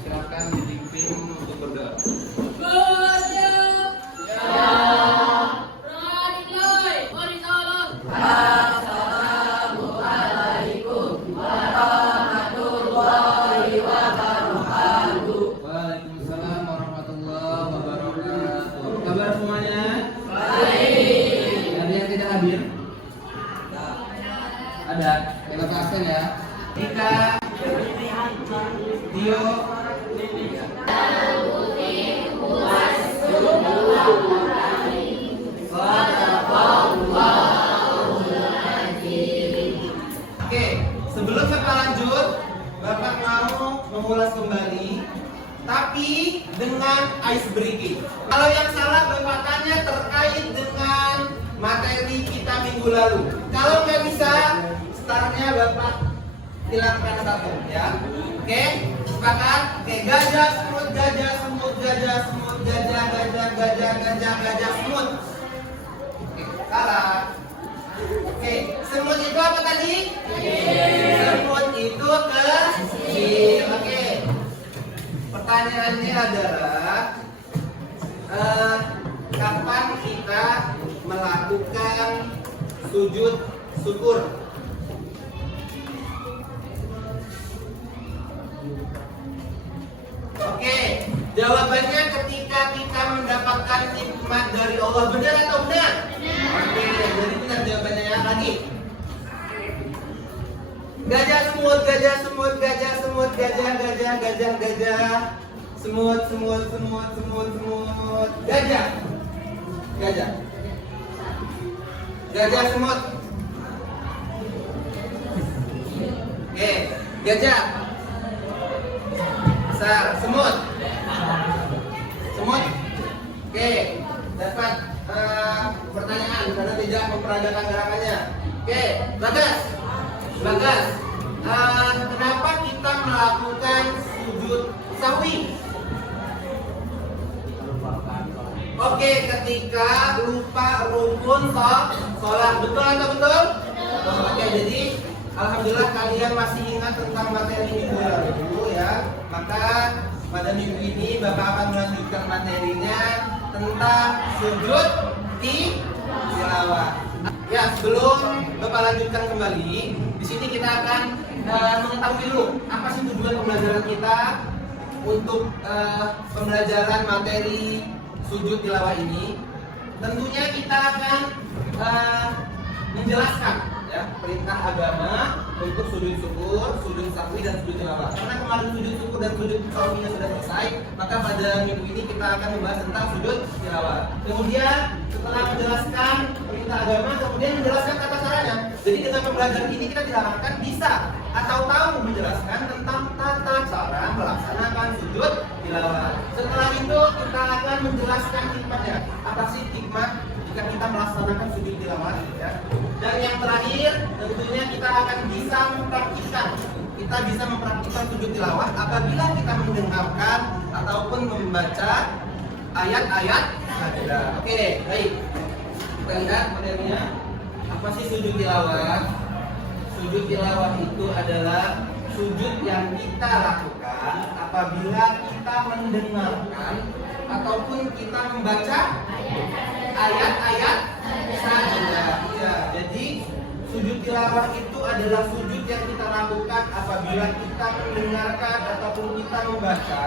Silakan dipimpin untuk berdoa. Waalaikumsalam warahmatullahi wabarakatuh. Kabar semuanya? Baik. Ada yang tidak hadir? Ada. Kita absen ya. Ika, Dio, Oke, sebelum Bapak lanjut, Bapak mau mengulas kembali, tapi dengan ice breaking. Kalau yang salah Bapak tanya terkait dengan materi kita minggu lalu. Kalau nggak bisa, startnya Bapak hilangkan satu, ya. Oke, sepakat? Oke, gajah, semut, gajah, semut, gajah, semut, gajah, gajah, gajah, gajah, gajah, semut. Oke, salah. Oke, semut itu apa tadi? Semut itu kecil. Oke. Pertanyaannya adalah kapan kita melakukan sujud syukur? Oke, jawabannya ketika kita mendapatkan nikmat dari Allah. Benar atau benar? Oke, jadi benar jawabannya ya. Lagi. Gajah semut, gajah semut, gajah semut, gajah, gajah, gajah, gajah. Semut, semut, semut, semut, semut. Gajah. Gajah. Gajah semut. Oke, gajah. Semut. Semut. Oke, dapat pertanyaan karena tidak memperagakan gerakannya. Oke, Bagas. Bagas. Kenapa kita melakukan sujud sahwi? Oke, ketika lupa rukun sholat. Betul atau betul? Oke, jadi alhamdulillah kalian masih ingat tentang materi minggu lalu ya. Maka pada minggu ini Bapak akan melanjutkan materinya tentang sujud tilawah. Ya, sebelum Bapak lanjutkan kembali, di sini kita akan mengetahui dulu apa sih tujuan pembelajaran kita untuk pembelajaran materi sujud tilawah ini. Tentunya kita akan menjelaskan ya perintah agama untuk sujud syukur, sujud sahwi dan sujud tilawah. Karena kemarin sujud syukur dan sujud sahwinya sudah selesai, maka pada minggu ini kita akan membahas tentang sujud tilawah. Kemudian setelah menjelaskan perintah agama, kemudian menjelaskan tata caranya. Jadi dengan pembelajaran ini kita diharapkan bisa atau tahu menjelaskan tentang tata cara melaksanakan sujud tilawah. Setelah itu kita akan menjelaskan hikmahnya. Apa sih hikmah jika kita melaksanakan sujud tilawah ya? Dan yang terakhir tentunya kita akan bisa mempraktikkan. Kita bisa mempraktikkan sujud tilawah apabila kita mendengarkan ataupun membaca ayat-ayat sajadah. Oke, baik. Kita lihat materinya. Apa sih sujud tilawah? Sujud tilawah itu adalah sujud yang kita lakukan apabila kita mendengarkan ataupun kita membaca ayat-ayat sajadah. Ya, jadi sujud tilawah itu adalah sujud yang kita lakukan apabila kita mendengarkan ataupun kita membaca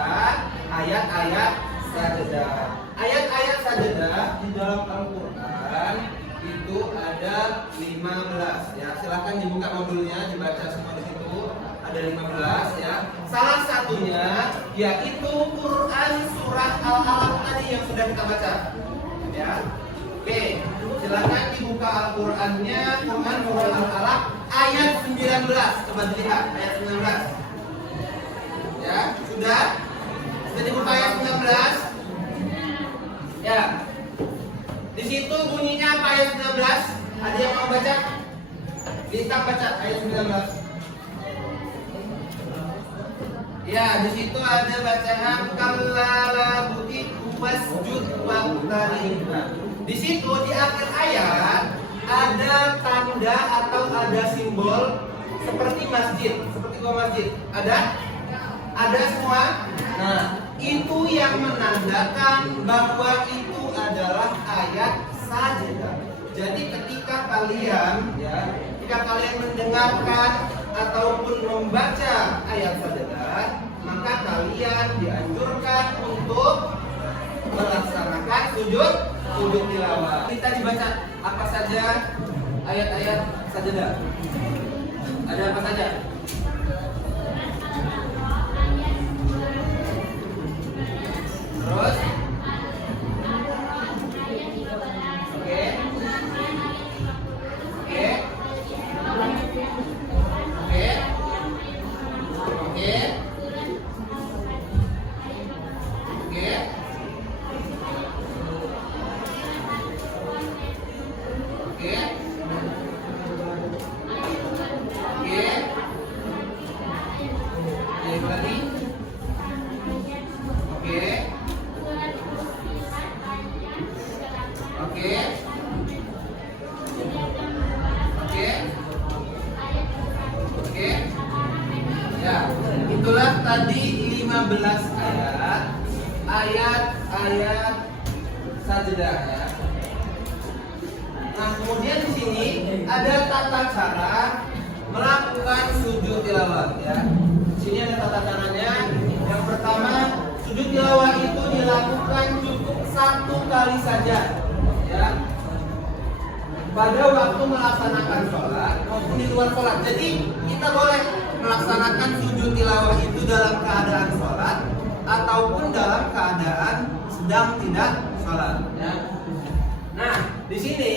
ayat-ayat sajadah. Ayat-ayat sajadah di dalam Al-Qur'an itu ada 15 ya. Silakan dibuka modulnya, dibaca semua di situ. Ada 15 ya. Salah satunya yaitu Quran surat Al-Alaq tadi yang sudah kita baca. Ya. Oke, silakan dibuka Al-Qur'annya, Quran surat Al-Alaq ayat 19. Coba dilihat ayat 19. Ya, sudah? Sudah dibuka ayat 19? Ya. Di situ bunyinya apa ayat 19? Ada yang mau baca? Bintang baca ayat 19. Ya, di situ ada bacaan kallala buti wasjud waqtarib. Nah, di situ di akhir ayat ada tanda atau ada simbol seperti masjid, seperti gua masjid. Ada semua. Nah, itu yang menandakan bahwa itu adalah ayat sajadah. Jadi ketika kalian mendengarkan ataupun membaca ayat sajadah, maka kalian dianjurkan untuk melaksanakan sujud tilawah. Kita dibaca apa saja ayat-ayat sajadah. Ada apa saja? Terus itulah tadi 15 ayat sajadah ya. Nah, kemudian di sini ada tata cara melakukan sujud tilawah ya. Di sini ada tata caranya. Yang pertama, sujud tilawah itu dilakukan cukup 1 kali saja ya. Pada waktu melaksanakan sholat maupun di luar sholat. Jadi kita boleh melaksanakan sujud tilawah itu dalam keadaan sholat ataupun dalam keadaan sedang tidak sholat. Ya. Nah, di sini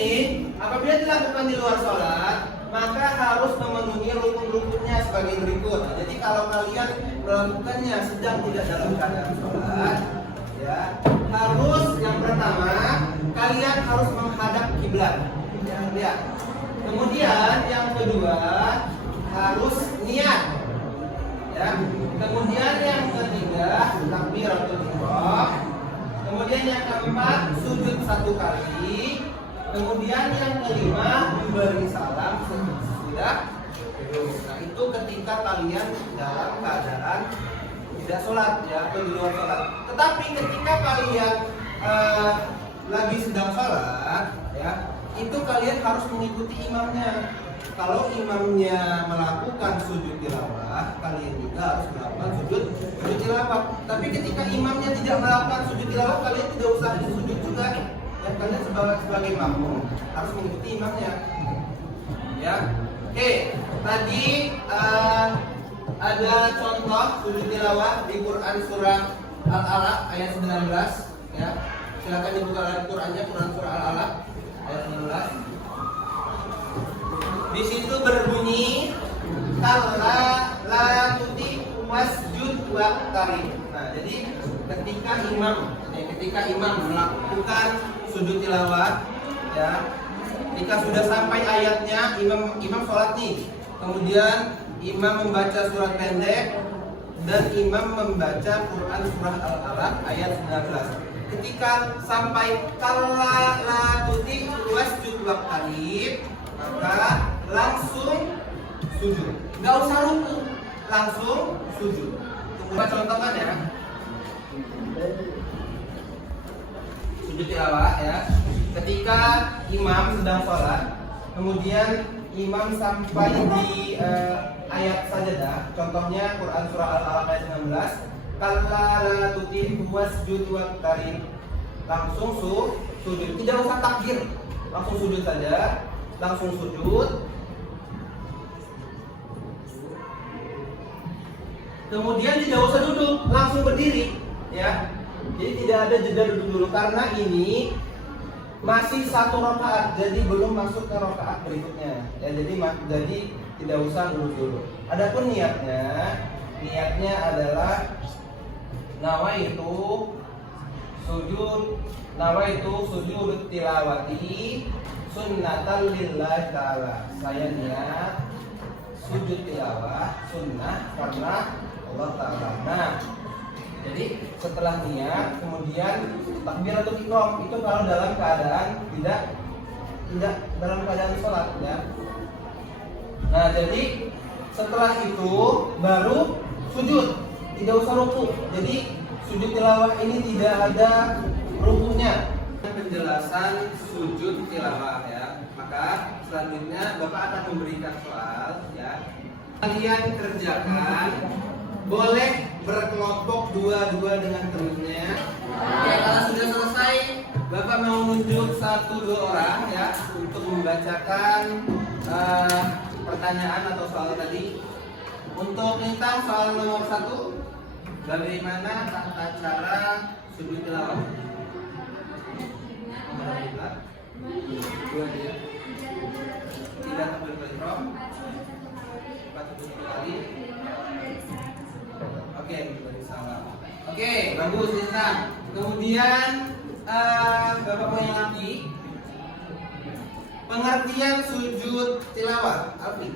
apabila dilakukan di luar sholat, maka harus memenuhi rukun-rukunnya sebagai berikut. Nah, jadi kalau kalian melakukannya sedang tidak dalam keadaan sholat, ya harus yang pertama kalian harus menghadap kiblat. Ya. Kemudian yang kedua harus niat. Ya. Kemudian yang ketiga takbiratul ihram. Kemudian yang keempat sujud 1 kali. Kemudian yang kelima memberi salam sesudah. Nah, itu ketika kalian dalam keadaan tidak sholat ya, atau di luar sholat. Tetapi ketika kalian lagi sedang sholat ya, itu kalian harus mengikuti imamnya. Kalau imamnya melakukan sujud tilawah, kalian juga harus melakukan sujud tilawah. Tapi ketika imamnya tidak melakukan sujud tilawah, kalian tidak usah sujud juga. Ya, kalian sebagai makmum harus mengikuti imamnya. Ya, oke. Tadi ada contoh sujud tilawah di Quran surah Al-Alaq ayat 19. Ya, silakan dibuka Al-Qurannya, Quran surah Al-Alaq ayat 19. Di situ berbunyi kalla la tuti wasjud waqtarib. Nah, jadi ketika imam melakukan sujud tilawah ya, ketika sudah sampai ayatnya imam sholat nih. Kemudian imam membaca surat pendek dan imam membaca Quran surah Al-Alaq ayat 19. Ketika sampai kalla la tuti wasjud waqtarib, maka langsung sujud. Nggak usah ruku, langsung sujud. Coba contohkan ya. Sujud tilawah ya. Ketika imam sedang sholat, kemudian imam sampai di ayat sajadah, contohnya Quran surah Al-Alaq ayat 19, kalla la tuti wasjud waqtarib. Langsung sujud. Tidak usah takbir, langsung sujud saja. Langsung sujud. Kemudian tidak usah duduk, langsung berdiri ya. Jadi tidak ada jeda duduk dulu karena ini masih 1 rakaat, jadi belum masuk ke rakaat berikutnya. Ya, jadi tidak usah duduk dulu. Adapun niatnya adalah nawaitu sujud tilawati sunnatan lillahi ta'ala. Saya niat sujud tilawah sunnah karena Allah Ta'ala. Nah, jadi setelah niat kemudian takbiratul ihram itu kalau dalam keadaan tidak dalam keadaan sholat ya. Nah, jadi setelah itu baru sujud, tidak usah ruku. Jadi sujud tilawah ini tidak ada rukunya. Penjelasan sujud tilawah ya. Maka selanjutnya Bapak akan memberikan soal ya. Kalian kerjakan, boleh berkelompok dua-dua dengan temannya. Oke, kalau sudah selesai, Bapak mau menunjuk 1-2 orang ya untuk membacakan pertanyaan atau soal tadi. Untuk Lintang soal nomor 1, bagaimana tata cara sujud tilawah? Dua dia. Tidak takbiratul ihram. 4 kali. Oke, salah. Oke, bagus Lintang. Kemudian Bapak mau yang lagi. Pengertian sujud tilawah, Alfi.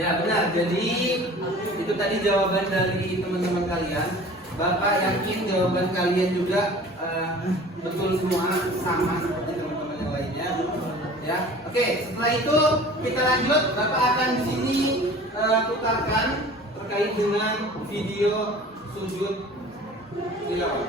Ya benar, jadi itu tadi jawaban dari teman-teman kalian. Bapak yakin jawaban kalian juga betul semua, sama seperti teman-teman yang lainnya. Ya, oke. Setelah itu kita lanjut. Bapak akan di sini putarkan terkait dengan video sujud tilawah.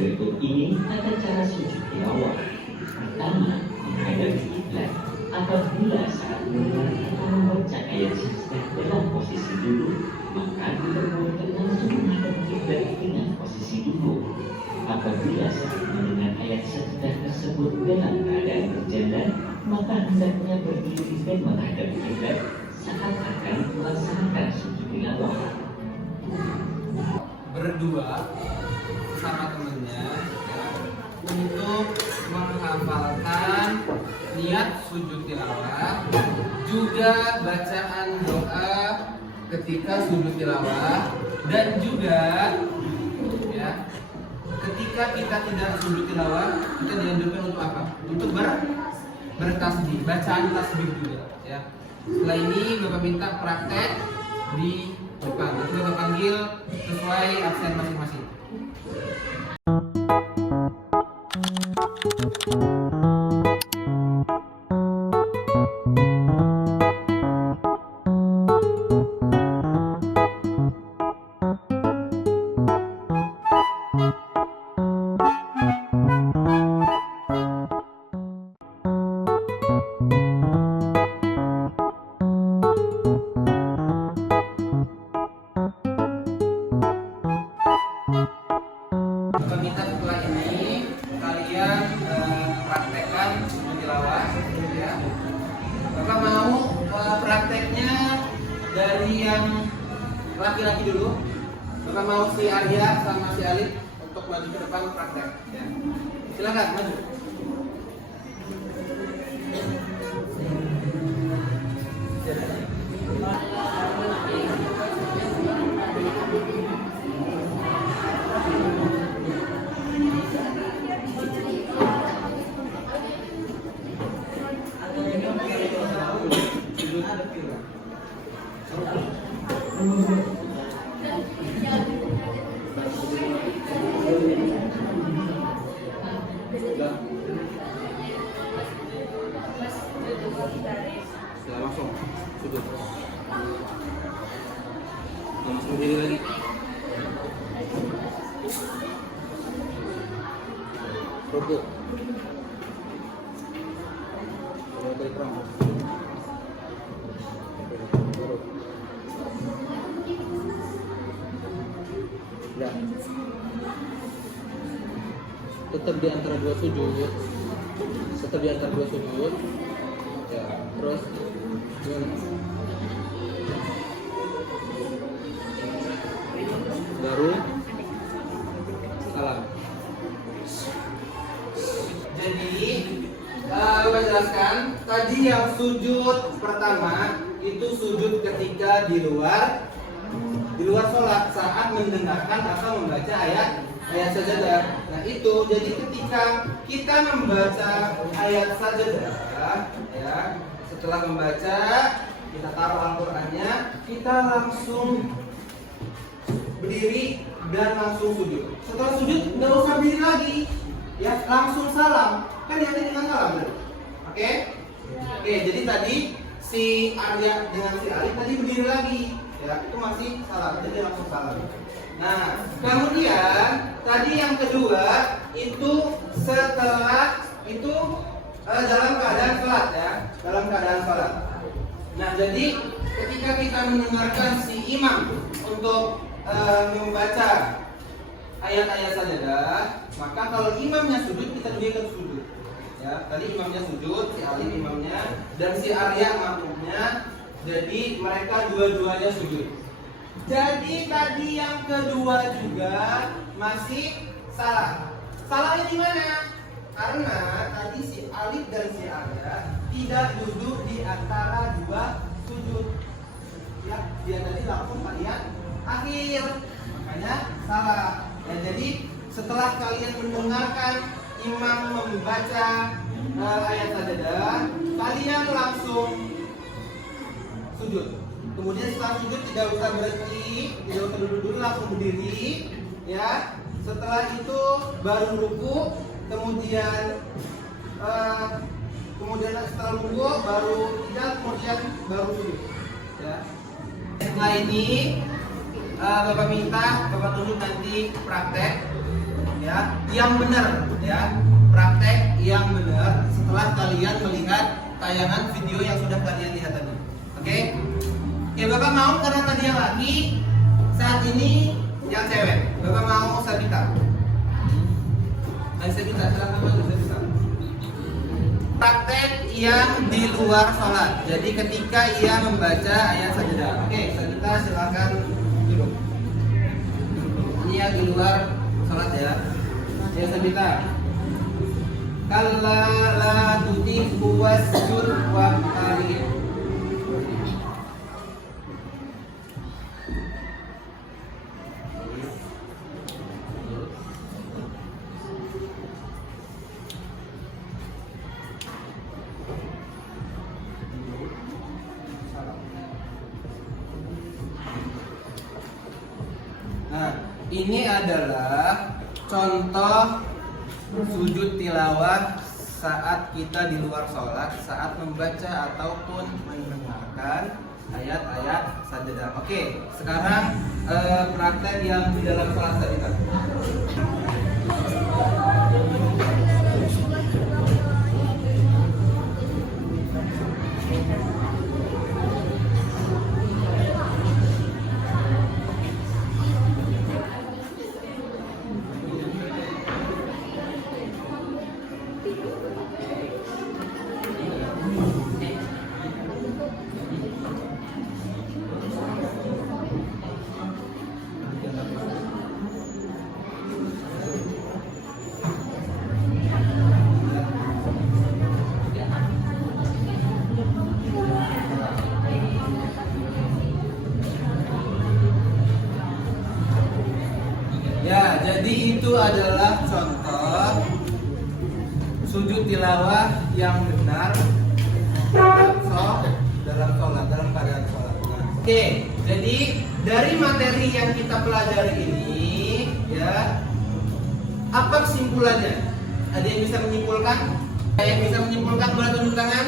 Berikut ini tata cara sujud tilawah. Pertama, menghadap kiblat. Apabila saat mendengar atau membaca ayat sajdah dalam posisi duduk, maka diperbolehkan langsung menghadap kiblat dengan posisi duduk. Apabila saat mendengar ayat sajdah tersebut dalam keadaan berjalan, maka hendaknya berdiri dan menghadap kiblat saat akan melaksanakan sujud tilawah. Berdua sama temennya untuk menghafalkan niat sujud tilawah, juga bacaan doa ketika sujud tilawah, dan juga ya ketika kita tidak sujud tilawah kita dianjurkan untuk apa? Untuk bertasbih, bacaan tasbih juga ya. Setelah ini Bapak minta praktek di depan. Nanti Bapak panggil sesuai absen masing-masing. Minta setelah ini kalian praktekkan sujud tilawah ya. Bapak mau prakteknya dari yang laki-laki dulu. Bapak mau si Arya sama si Alif untuk maju ke depan praktek ya. Silakan maju. Sudah langsung sudut. Langsung diri lagi. Ruku. Coba klik rambut. Ya. Tetap di antara dua sujud. Tetap di antara dua sujud. Ya, terus baru salam. Jadi Bapak jelaskan tadi yang sujud pertama itu sujud ketika di luar di luar sholat saat mendengarkan atau membaca ayat sajadah. Nah itu, jadi ketika kita membaca ayat sajadah, ya, setelah membaca kita taruh Al-Qur'annya, kita langsung berdiri dan langsung sujud. Setelah sujud nggak usah berdiri lagi, ya langsung salam. Kan yang dengan salam, benar? Oke? Oke, jadi tadi si Arya dengan si Alif tadi berdiri lagi, ya itu masih salam, jadi langsung salam. Nah, kemudian tadi yang kedua itu setelah itu dalam keadaan sholat, ya, dalam keadaan sholat. Nah, jadi ketika kita mendengarkan si imam untuk membaca ayat-ayat sajadah, maka kalau imamnya sujud kita juga ikut sujud. Ya, tadi imamnya sujud, si Alif imamnya dan si Arya makmumnya. Jadi mereka dua-duanya sujud. Jadi tadi yang kedua juga masih salah. Salahnya di mana? Karena tadi si Alif dan si Arya tidak duduk di antara dua sujud. Ya, dia tadi langsung kalian akhir, makanya salah. Ya, jadi setelah kalian mendengarkan imam membaca ayat sajadah, kalian langsung sujud. Kemudian setelah sujud tidak usah berhenti, tidak usah duduk, langsung berdiri, ya. Setelah itu baru ruku, kemudian setelah ruku baru tidak, kemudian baru sujud, ya. Setelah ini Bapak minta Bapak tunjuk nanti praktek, ya, yang benar, ya, praktek yang benar setelah kalian melihat tayangan video yang sudah kalian lihat tadi. Oke? Oke, Bapak mau karena tadi yang laki, saat ini yang cewek. Bapak mau Sabita. Ayo Sabita, silakan maju Sabita. Praktek yang di luar sholat. Jadi ketika ia membaca ayat sajadah. Oke, Sabita silakan duduk. Ini yang di luar sholat, ya. Ya Sabita. Kalla la tuti'hu wasjud waqtarib. Nah, ini adalah contoh sujud tilawah saat kita di luar sholat, saat membaca ataupun mendengarkan ayat-ayat sajadah. Oke, sekarang praktek yang di dalam sholat tadi. Ya, jadi itu adalah contoh sujud tilawah yang benar dalam sholat, dalam keadaan sholat. Nah, oke, jadi dari materi yang kita pelajari ini, ya, apa kesimpulannya? Ada yang bisa menyimpulkan? Ada yang bisa menyimpulkan, boleh tunjuk tangan?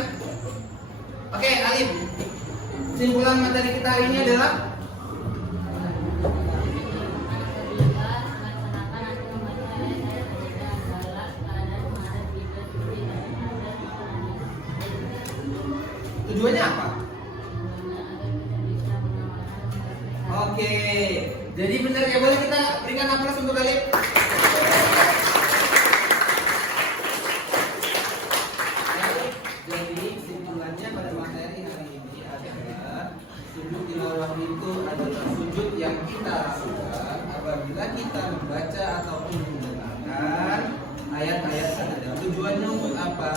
Oke, Alif. Kesimpulan materi kita hari ini adalah tujuannya apa? Oke, jadi benar ya, boleh kita berikan aplaus untuk Alif. Jadi kesimpulannya pada materi hari ini adalah sujud tilawah itu adalah sujud yang kita lakukan apabila kita membaca ataupun mendengarkan ayat-ayat sajadah. Tujuannya untuk apa?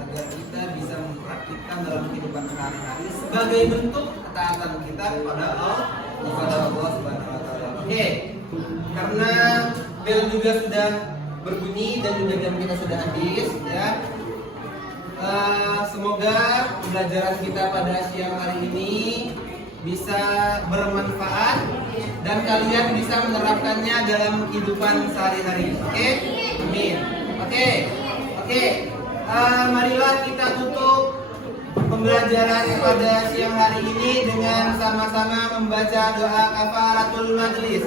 Agar kita bisa mempraktikkan dalam kehidupan sehari-hari sebagai bentuk ketaatan kita kepada Allah kepada Allah Subhanahu wa taala. Oke. Karena bel juga sudah berbunyi dan juga jam kita sudah habis ya. Semoga pembelajaran kita pada siang hari ini bisa bermanfaat dan kalian bisa menerapkannya dalam kehidupan sehari-hari. Oke? Amin. Oke. Marilah kita tutup pembelajaran pada siang hari ini dengan sama-sama membaca doa kafaratul majlis.